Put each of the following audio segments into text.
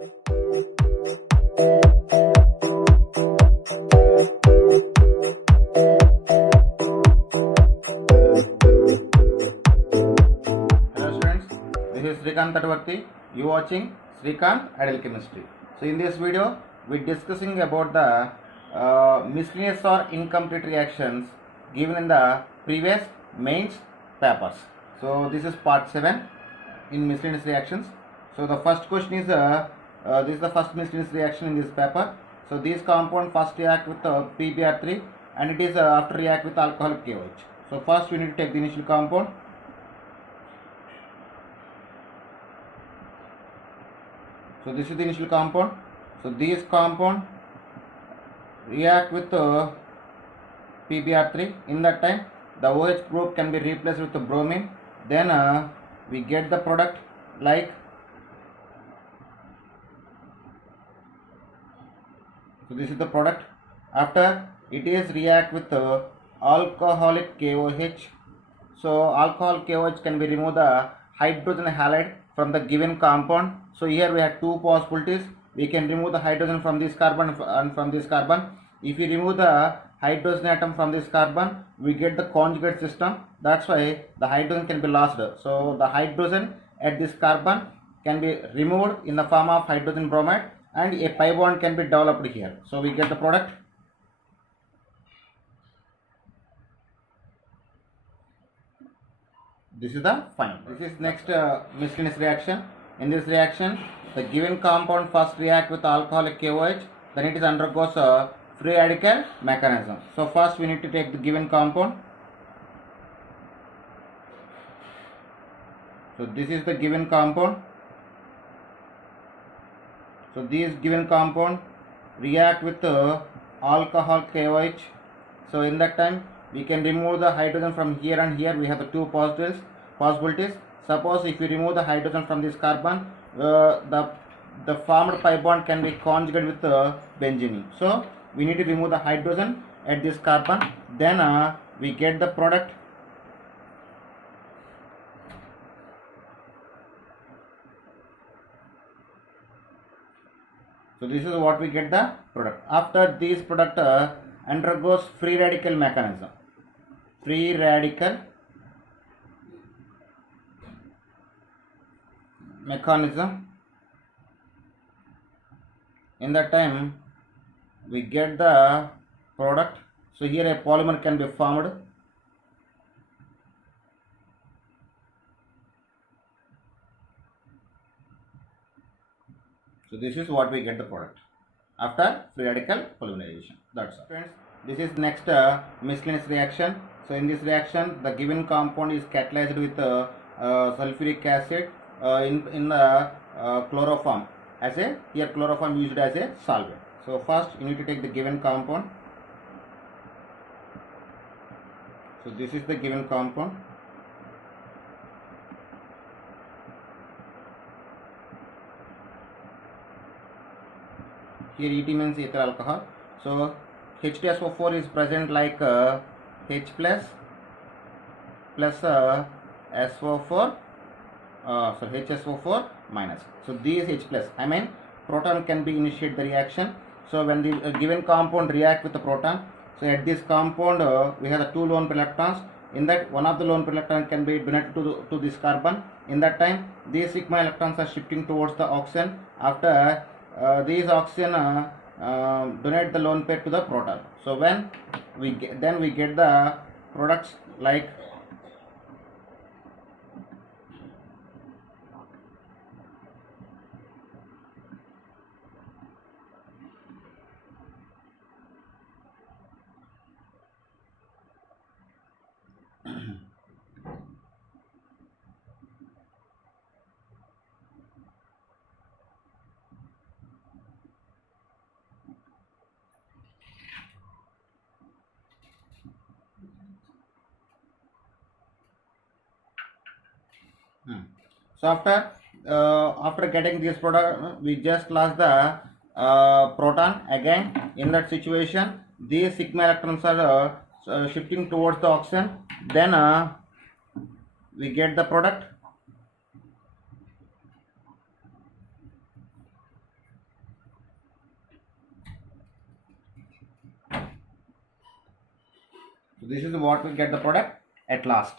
students, this is Srikanth Tadvarti. You watching Srikanth Ideal Chemistry. So in this video, we are discussing about the miscellaneous or incomplete reactions given in the previous mains papers. So this is part 7 in miscellaneous reactions. So the first question is this is the first miscellaneous reaction in this paper. So these compound first react with PBr3 and it is after react with alcoholic KOH. So first we need to take the initial compound. So this is the initial compound. So these compound react with PBr3. In that time, the OH group can be replaced with the bromine. Then we get the product like. So this is the product. After it is react with alcoholic KOH. So alcohol KOH can be remove the hydrogen halide from the given compound. So here we have two possibilities. We can remove the hydrogen from this carbon and from this carbon. If we remove the hydrogen atom from this carbon, we get the conjugate system. That's why the hydrogen can be lost. So the hydrogen at this carbon can be removed in the form of hydrogen bromide and a pi bond can be developed here. So we get the product. This is the final. This is next miscellaneous reaction. In this reaction, the given compound first react with alcoholic KOH, then it is undergoes a free radical mechanism. So first we need to take the given compound. So this is the given compound. So these given compound react with alcohol KOH. So in that time we can remove the hydrogen from here and here. We have the two possibilities. Suppose if we remove the hydrogen from this carbon, the formed pi bond can be conjugated with benzene. So we need to remove the hydrogen at this carbon. Then we get the product. So this is what we get the product. After this product undergoes free radical mechanism. Free radical mechanism. In that time we get the product. So here a polymer can be formed. So this is what we get the product after free radical polymerization. That's all. Friends, this is next miscellaneous reaction. So in this reaction, the given compound is catalyzed with sulfuric acid in the chloroform. As a here chloroform used as a solvent. So first you need to take the given compound. So this is the given compound. Here Et means ethyl alcohol. So H2SO4 is present like H plus SO4 HSO4 minus. So these H plus, I mean proton can be initiate the reaction. So when the given compound react with the proton, so at this compound we have the two lone pair electrons. In that one of the lone pair electron can be donated to this carbon. In that time these sigma electrons are shifting towards the oxygen. After these oxygen donate the lone pair to the proton. So when we get the products like So after getting this product, we just lost the proton again. In that situation, these sigma electrons are shifting towards the oxygen. Then we get the product. this is what we get the product at last.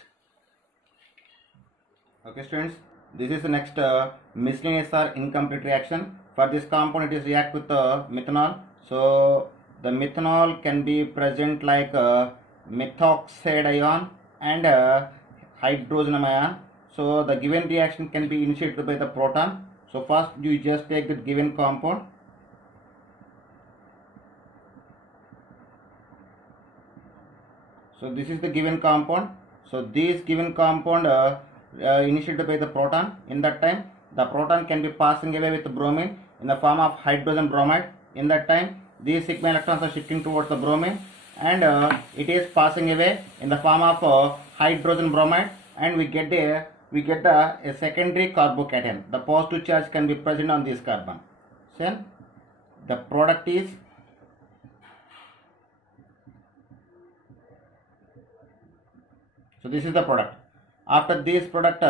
Okay students, this is the next miscellaneous or incomplete reaction. For this compound it is react with methanol. So the methanol can be present like methoxide ion and hydrogen ion. So the given reaction can be initiated by the proton. So first you just take the given compound. So this is the given compound. So this given compound initiated by the proton. In that time the proton can be passing away with the bromine in the form of hydrogen bromide. In that time these sigma electrons are shifting towards the bromine and it is passing away in the form of hydrogen bromide, and we get a secondary carbocation. The positive charge can be present on this carbon. So the product is this is the product. After this product,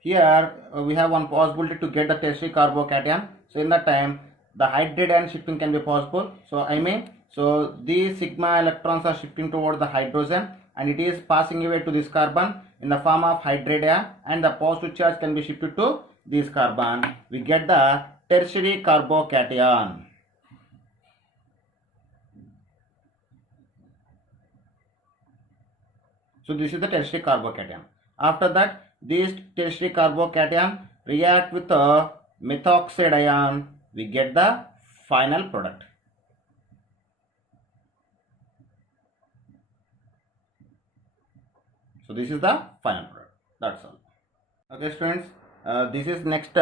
here we have one possibility to get the tertiary carbocation. So in that time the hydride ion shifting can be possible. So these sigma electrons are shifting towards the hydrogen and it is passing away to this carbon in the form of hydride ion, and the positive charge can be shifted to this carbon. We get the tertiary carbocation. So this is the tertiary carbocation. After that, this tertiary carbocation react with a methoxide ion. We get the final product. So this is the final product. That's all. Okay students, this is next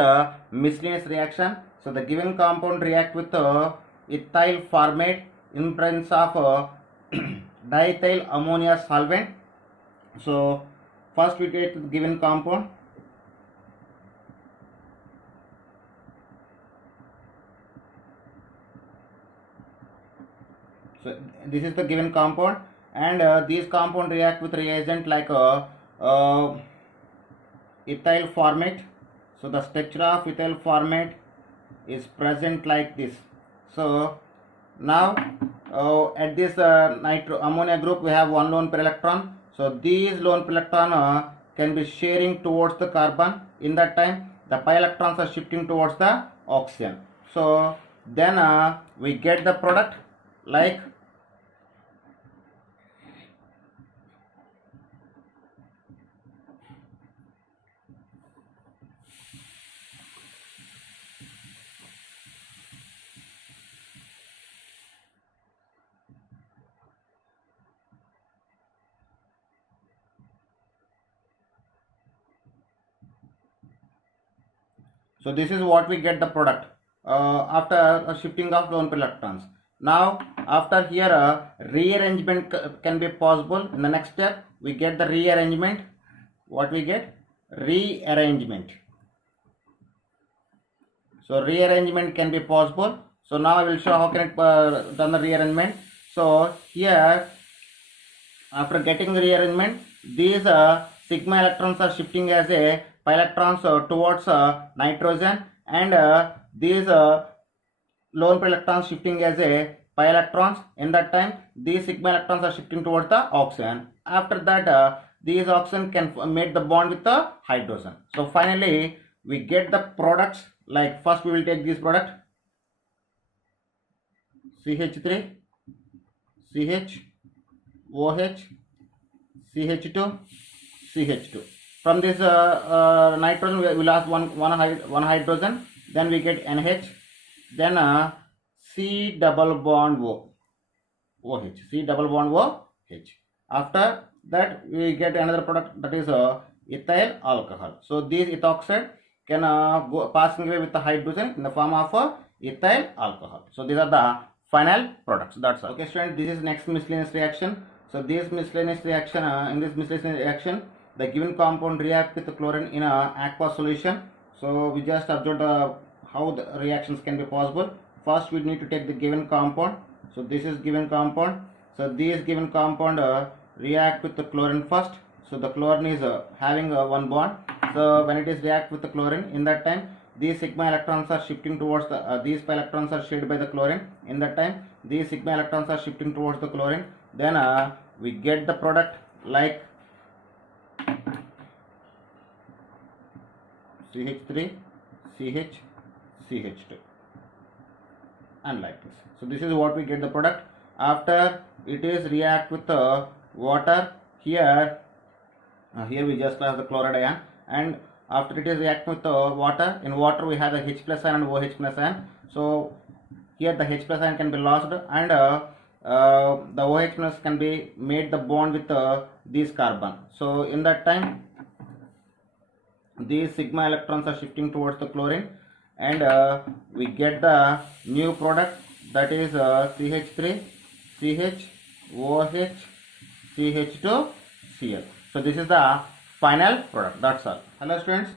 miscellaneous reaction. So the given compound react with ethyl formate in presence of diethyl ammonia solvent. So first we take the given compound. So this is the given compound, and these compound react with reagent like ethyl formate. So the structure of ethyl formate is present like this. So now at this ammonia group we have one lone pair electron. So these lone pair electron can be sharing towards the carbon. In that time the pi electrons are shifting towards the oxygen. So then we get the product like so. This is what we get the product after a shifting of lone pair electrons. Now after here rearrangement can be possible. In the next step we get the rearrangement. What we get? Rearrangement. So rearrangement can be possible. So now I will show how can it done the rearrangement. So here after getting the rearrangement, these sigma electrons are shifting as a pi electrons towards nitrogen, and these lone pair electrons shifting as a pi electrons. In that time these sigma electrons are shifting towards the oxygen. After that these oxygen can make the bond with the hydrogen. So finally we get the products like, first we will take this product CH3 CH OH CH2 CH2. From this nitrogen we lost one hydrogen, then we get NH, then C double bond OH, C double bond OH. After that we get another product, that is ethyl alcohol. So this ethoxide can go passing away with the hydrogen in the form of ethyl alcohol. So these are the final products. That's all. Okay students, this is next miscellaneous reaction. So this miscellaneous reaction, in this miscellaneous reaction the given compound react with the chlorine in a aqueous solution. So we just observed how the reactions can be possible. First we need to take the given compound. So this is given compound. So this given compound react with the chlorine first. So the chlorine is having one bond. So when it is react with the chlorine, in that time these sigma electrons are shifting towards the these pi electrons are shared by the chlorine. In that time these sigma electrons are shifting towards the chlorine. then we get the product like CH3, CH, CH2, and like this. So this is what we get the product after it is react with water. Here we just have the chloride ion, and after it is react with water, in water we have the H plus ion and OH plus ion. So here the H plus ion can be lost, and the OH plus can be made the bond with this carbon. So in that time these sigma electrons are shifting towards the chlorine, and we get the new product, that is CH3, CH, OH, CH2, Cl. So this is the final product. That's all. Hello students,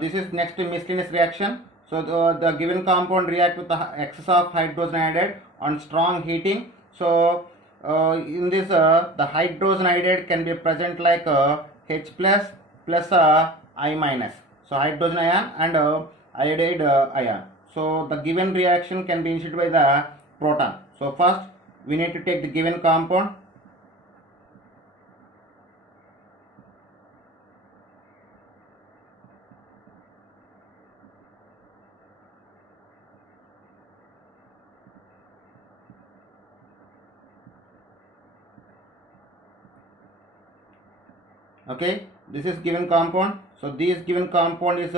this is next miscellaneous reaction. So the given compound react with the excess of hydrogen iodide on strong heating. So in this the hydrogen iodide can be present like H plus plus I minus. So hydrogen ion and iodide ion. So the given reaction can be initiated by the proton. So first we need to take the given compound. Okay, this is given compound. So this given compound is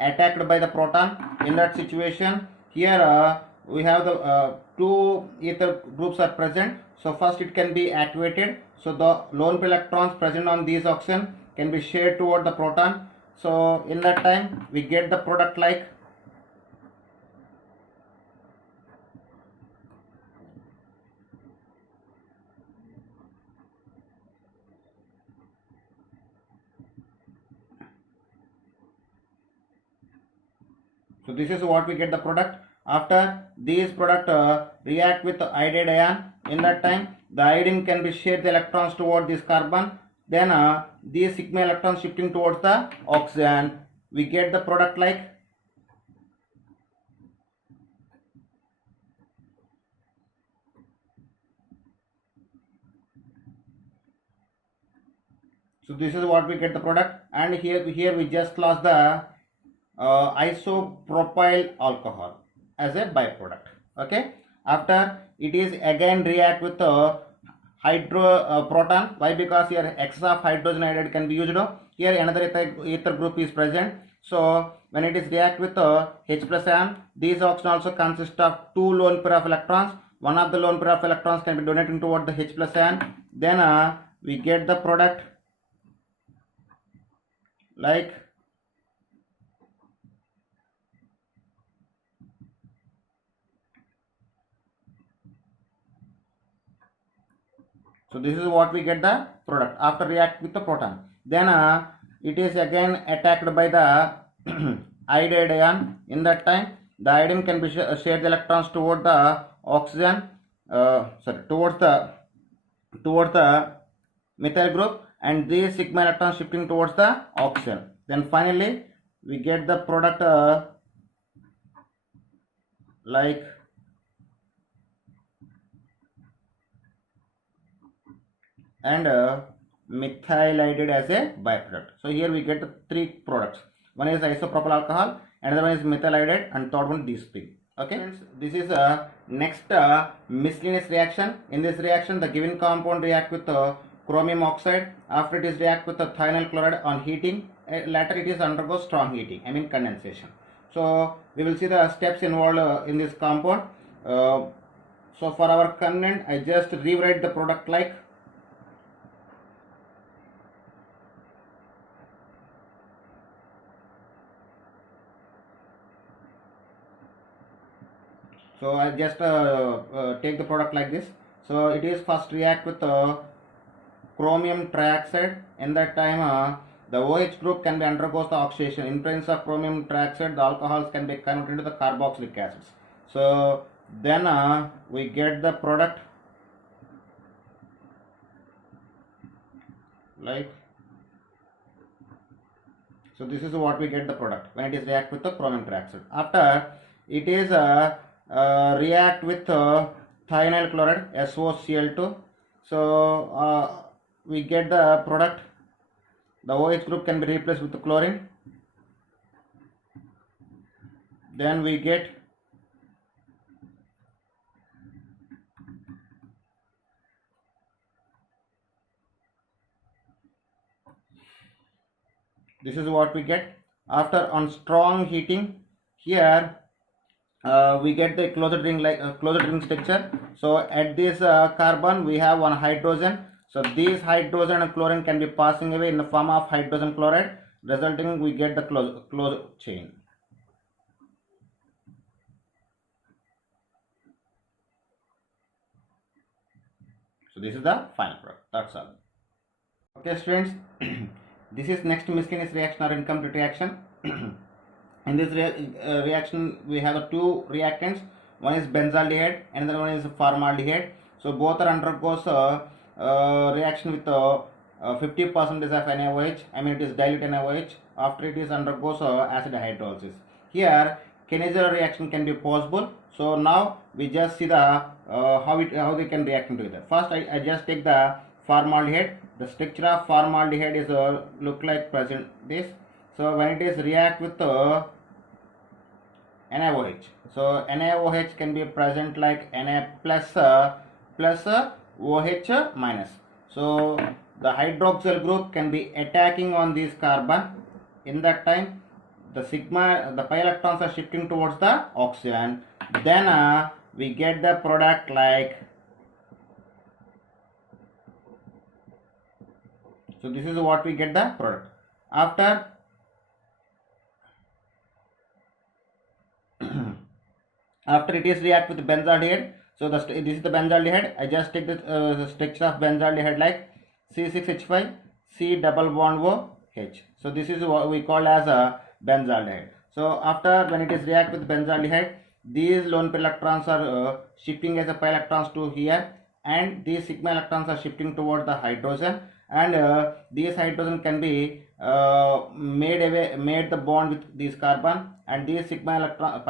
attacked by the proton. In that situation, here we have the two ether groups are present. So first it can be activated. So the lone pair electrons present on these oxygen can be shared toward the proton. So in that time we get the product like So this is what we get the product. After these product react with the iodide ion, in that time the iodine can be shared the electrons toward this carbon. Then these sigma electrons shifting towards the oxygen. We get the product like so this is what we get the product, and here we just lost the isopropyl alcohol as a byproduct. Okay, after it is again react with proton. Why? Because here excess of hydrogen iodide can be used. Here another ether group is present. So when it is react with H plus ion, these oxygen also consist of two lone pair of electrons. One of the lone pair of electrons can be donated toward the H plus ion. Then we get the product like so this is what we get the product after react with the proton. Then it is again attacked by the iodide ion. In that time the iodine can be share the electrons toward the oxygen, towards the methyl group, and these sigma electrons shifting towards the oxygen. Then finally we get the product like and methyl iodide as a byproduct. So here we get the three products. One is isopropyl alcohol, another one is methyl iodide, and third one these three. Okay, this is next miscellaneous reaction. In this reaction the given compound react with chromium oxide. After it is react with the thionyl chloride on heating, later it is undergo strong heating, I mean condensation. So we will see the steps involved in this compound. So for our convenience I just rewrite the product like so I just take the product like this. So it is first react with chromium trioxide. In that time the OH group can be undergoes the oxidation. In presence of chromium trioxide the alcohols can be converted into the carboxylic acids. So then we get the product like so this is what we get the product when it is react with the chromium trioxide. After it is react with thionyl chloride SOCl2. So we get the product. The OH group can be replaced with the chlorine. Then we get this is what we get after on strong heating. Here we get the closed ring structure. So at this carbon we have one hydrogen. So these hydrogen and chlorine can be passing away in the form of hydrogen chloride, resulting we get the closed chain. So this is the final product. That's all. Okay, students. This is next miscellaneous reaction or incomplete reaction. In this reaction, we have the two reactants. One is benzaldehyde, another one is formaldehyde. So both are undergoes reaction with 50% of NaOH. I mean, it is dilute NaOH. After it is undergoes acid hydrolysis. Here, Kenezer reaction can be possible. So now we just see the how they can react together. First, I just take the formaldehyde. The structure of formaldehyde is look like present this. So when it is react with NaOH, so NaOH can be present like Na plus OH minus. So the hydroxyl group can be attacking on this carbon. In that time, the pi electrons are shifting towards the oxygen. Then we get the product like. So this is what we get the product after. After it is react with benzaldehyde. So this is the benzaldehyde. I just take the structure of benzaldehyde like C6H5 C double bond OH. So this is what we call as a benzaldehyde. So after when it is react with benzaldehyde, these lone pair electrons are shifting as a pi electrons to here, and these sigma electrons are shifting toward the hydrogen, and these hydrogen can be made the bond with this carbon, and these pi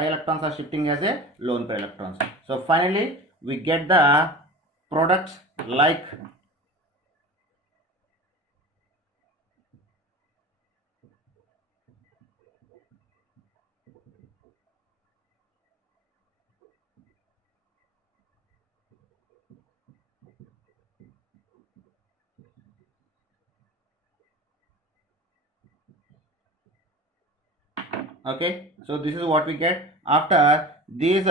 electrons are shifting as a lone pair electrons. So finally we get the products like okay. So this is what we get after these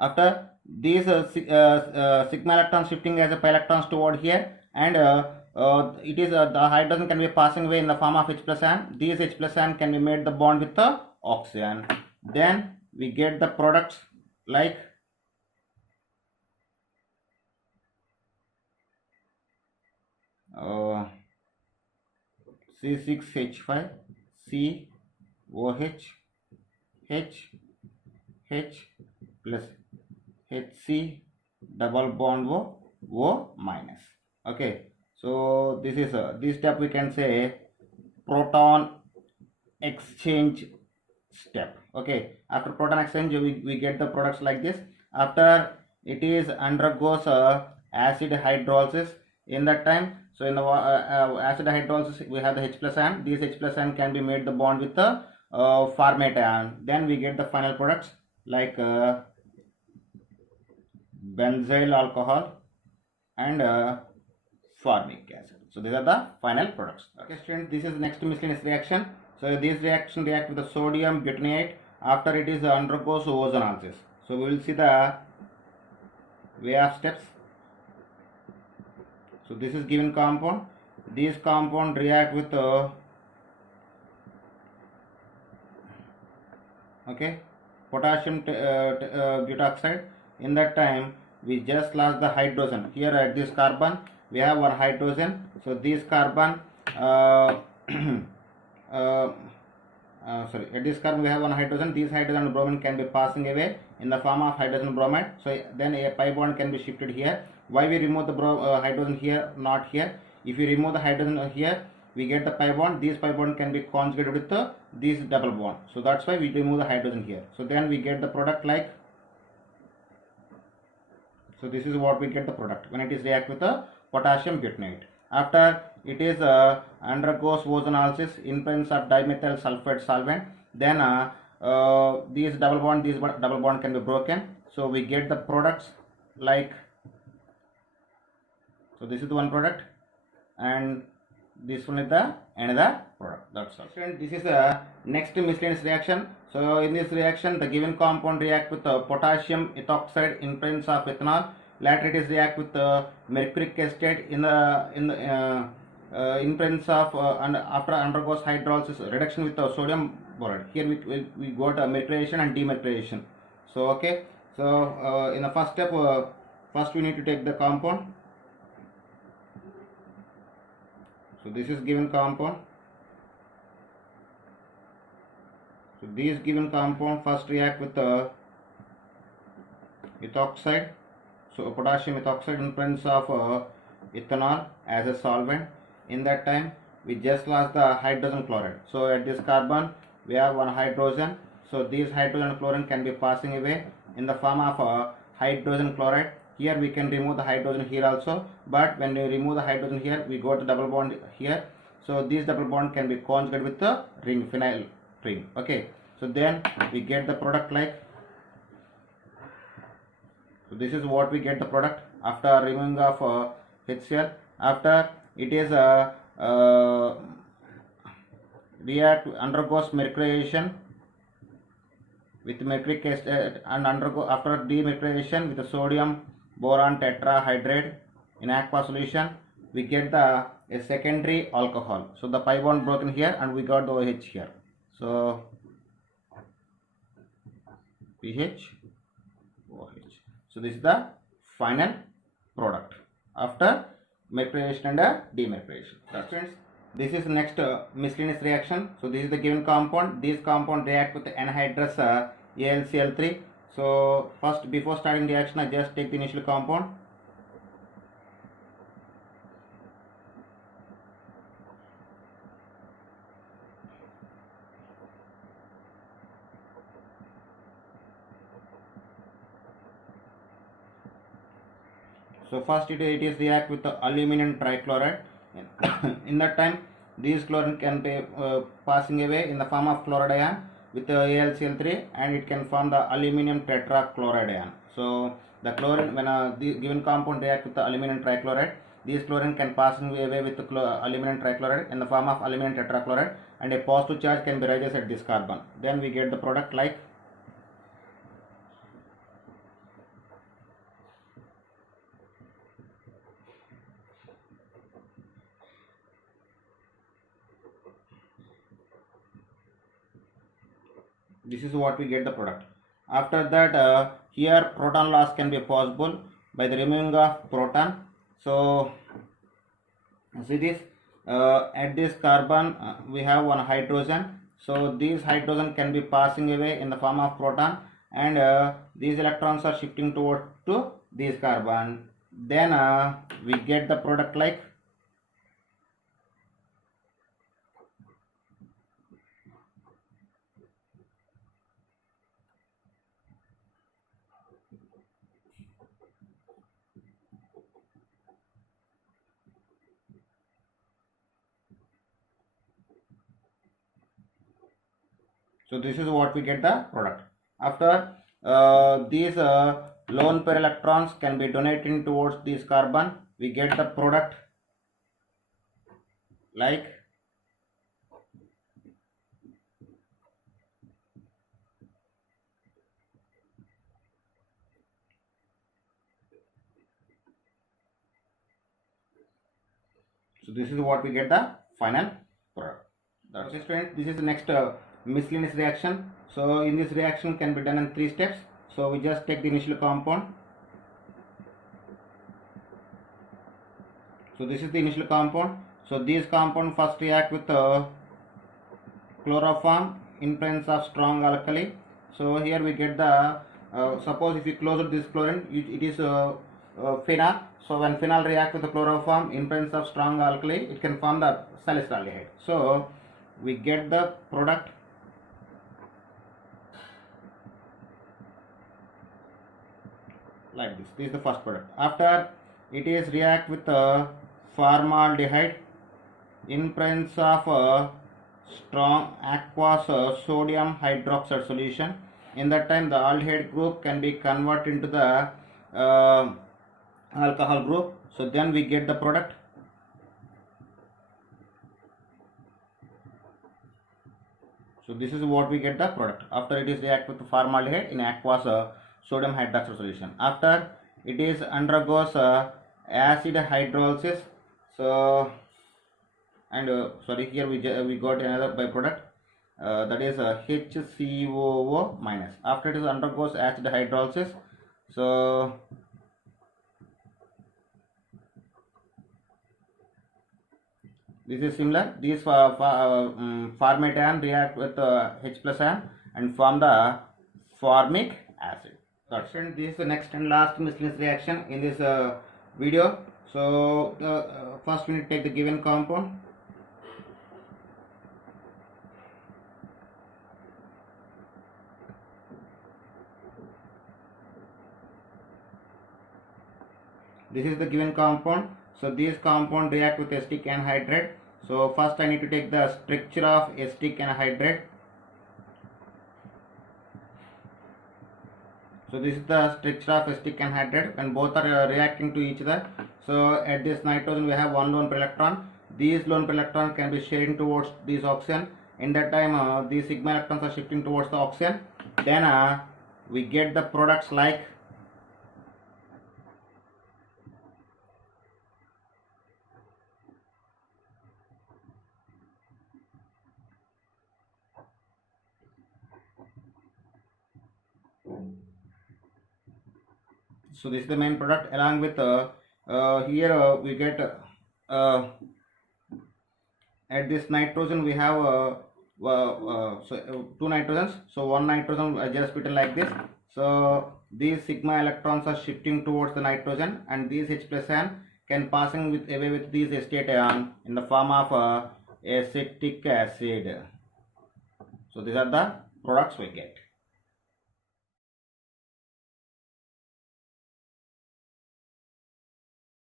after these sigma electrons shifting as a pi electrons toward here, and it is the hydrogen can be passing away in the form of H plus ion. These H plus ion can be made the bond with the oxygen. Then we get the products like C6H5 C OH H plus Hc double bond O minus. Okay, so this is this step we can say proton exchange step. Okay, after proton exchange we get the products like this. After it is undergoes acid hydrolysis. In that time, so in the acid hydrolysis we have the H plus ion. These H plus ion can be made the bond with the formate ion. Then we get the final products like benzyl alcohol and formic acid. So these are the final products. Okay, students, this is next miscellaneous reaction. So this reaction react with the sodium butadienate after it is undergoes ozonolysis. So we will see the way of steps. So this is given compound. These compound react with okay, potassium butoxide. In that time we just lost the hydrogen. Here at this carbon we have one hydrogen. So this carbon sorry, at this carbon we have one hydrogen. These hydrogen and bromine can be passing away in the form of hydrogen bromide. So then a pi bond can be shifted here. Why we remove the hydrogen here, not here? If you remove the hydrogen here, we get the pi bond. These pi bond can be conjugated with this double bond. So that's why we remove the hydrogen here. So then we get the product like. So this is what we get the product when it is react with the potassium butanate. After it is undergoes ozonolysis in presence of dimethyl sulfate solvent, then these double bond can be broken. So we get the products like, so this is the one product and this one is the another product. That's all. This is the next miscellaneous reaction. So in this reaction, the given compound react with potassium ethoxide in presence of ethanol. Later it is react with mercuric acetate in presence of and after undergoes hydrolysis reduction with sodium borate. Here we got mercuration and demercuration. So okay. So in the first step, first we need to take the compound. So this is given compound. So these given compound first react with ethoxide. So potassium ethoxide in presence of ethanol as a solvent. In that time we just lost the hydrogen chloride. So at this carbon we have one hydrogen. So these hydrogen and chlorine can be passing away in the form of hydrogen chloride. Here we can remove the hydrogen here also, but when we remove the hydrogen here, we got the double bond here. So this double bond can be conjugated with the ring, phenyl ring. Okay, so then we get the product like, so this is what we get the product after removing of HCl. After it is react undergoes mercuration with mercuric acid and undergo after demercuration with the sodium boron tetrahydrate in aqua solution, we get a secondary alcohol. So the pi bond broken here and we got the OH here. So PH OH. So this is the final product after mercuration and demercuration. Students, this is next miscellaneous reaction. So this is the given compound. These compound react with the anhydrous AlCl3. So first, before starting reaction, I just take the initial compound. So first it is react with the aluminum trichloride. In that time, these chlorine can be passing away in the form of chloride ion with the AlCl3, and it can form the aluminum tetrachloride ion. So the chlorine, when the given compound react with the aluminum trichloride, these chlorine can pass away with the aluminum trichloride in the form of aluminum tetrachloride, and a positive charge can be raised at this carbon. Then we get the product like, this is what we get the product. After that, here proton loss can be possible by the removing of proton. So see this, at this carbon we have one hydrogen. So these hydrogen can be passing away in the form of proton, and these electrons are shifting toward to this carbon. Then we get the product like, so this is what we get the product. After these lone pair electrons can be donated towards this carbon, we get the product like, so this is what we get the final product. That's it, students. This is the next miscellaneous reaction. So in this reaction can be done in 3 steps. So we just take the initial compound. So this is the initial compound. So these compound first react with chloroform in presence of strong alkali. So here we get the suppose if you close this chlorine, it is phenol. So when phenol react with the chloroform in presence of strong alkali, it can form the salicylaldehyde. So we get the product like this. This is the first product. After it is react with formaldehyde in presence of strong aqueous sodium hydroxide solution. In that time the aldehyde group can be converted into the alcohol group. So then we get the product. So this is what we get the product after it is react with formaldehyde in aqueous sodium hydroxide solution. After it is undergoes acid hydrolysis. So and sorry, here we got another byproduct that is HCOO minus. After it is undergoes acid hydrolysis, so this is similar. These formatane react with H plus ion and form the formic acid. And this is the next and last miscellaneous reaction in this video. So first we need to take the given compound. This is the given compound. So these compound react with acetic anhydride. So first I need to take the structure of acetic anhydride. So this is the structure of acetic anhydride and both are reacting to each other. So at this nitrogen we have one lone pair electron. These lone pair electrons can be sharing towards this oxygen. In that time these sigma electrons are shifting towards the oxygen. Then we get the products like so this is the main product. Along with here we get at this nitrogen we have two nitrogens. So one nitrogen I just written like this. So these sigma electrons are shifting towards the nitrogen and these H plus ion can passing with away with these acetate ion in the form of acetic acid. So these are the products we get.